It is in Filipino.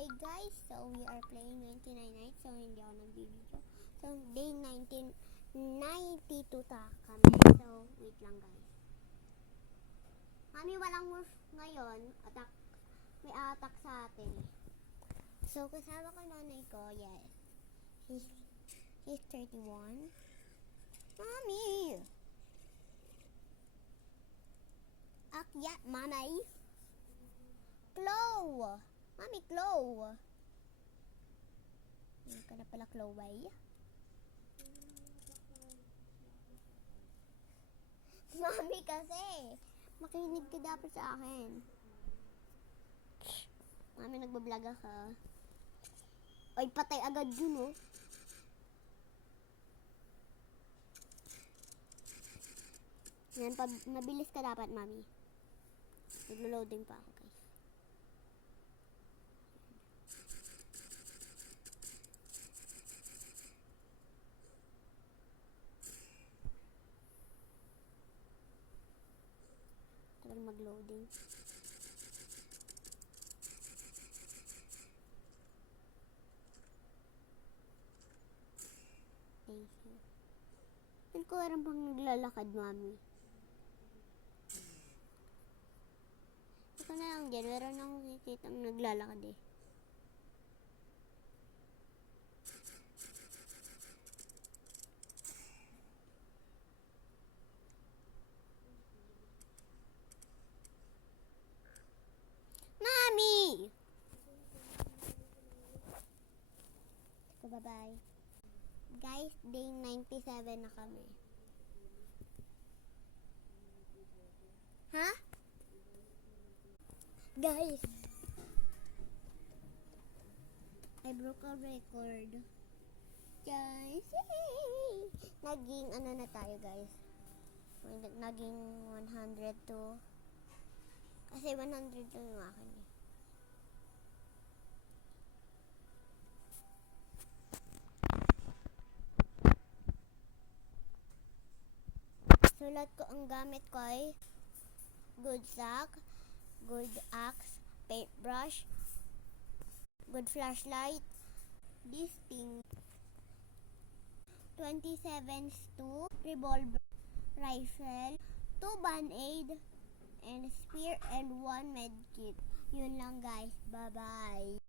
Hi guys, so we are playing 99 nights, so hindi ako nag-video. So day 1992 kami, so wait lang guys. Mami, walang wolf ngayon, may attack sa atin. So kasama ko nanay ko, yes. He's 31. Mami! Akyat, mamay! Chloe! Mami, Chloe! Hindi ka na pala Chloe. Mami kasi, makinig ka dapat sa akin. Mami, nagbablog ako. Oy, patay agad yun, oh. Yan, mabilis ka dapat, Mami. Naglo-loading pa ako, guys. Tagal mag-loading. Thank you. Hindi ko alam pang naglalakad, Mami. Ito na lang dyan. Meron akong kikitang naglalakad eh. Mami! So, bye-bye. Guys, day 97 na kami. Ha? Guys, I broke a record. Guys, naging ano na tayo guys. Naging 102. Kasi 102 yung akin eh. Sulat ko ang gamit ko ay good sack, good axe, paintbrush, good flashlight, this thing, 27 stu, revolver, rifle, 2 band-aid, and spear, and 1 medkit. Yun lang guys. Bye-bye.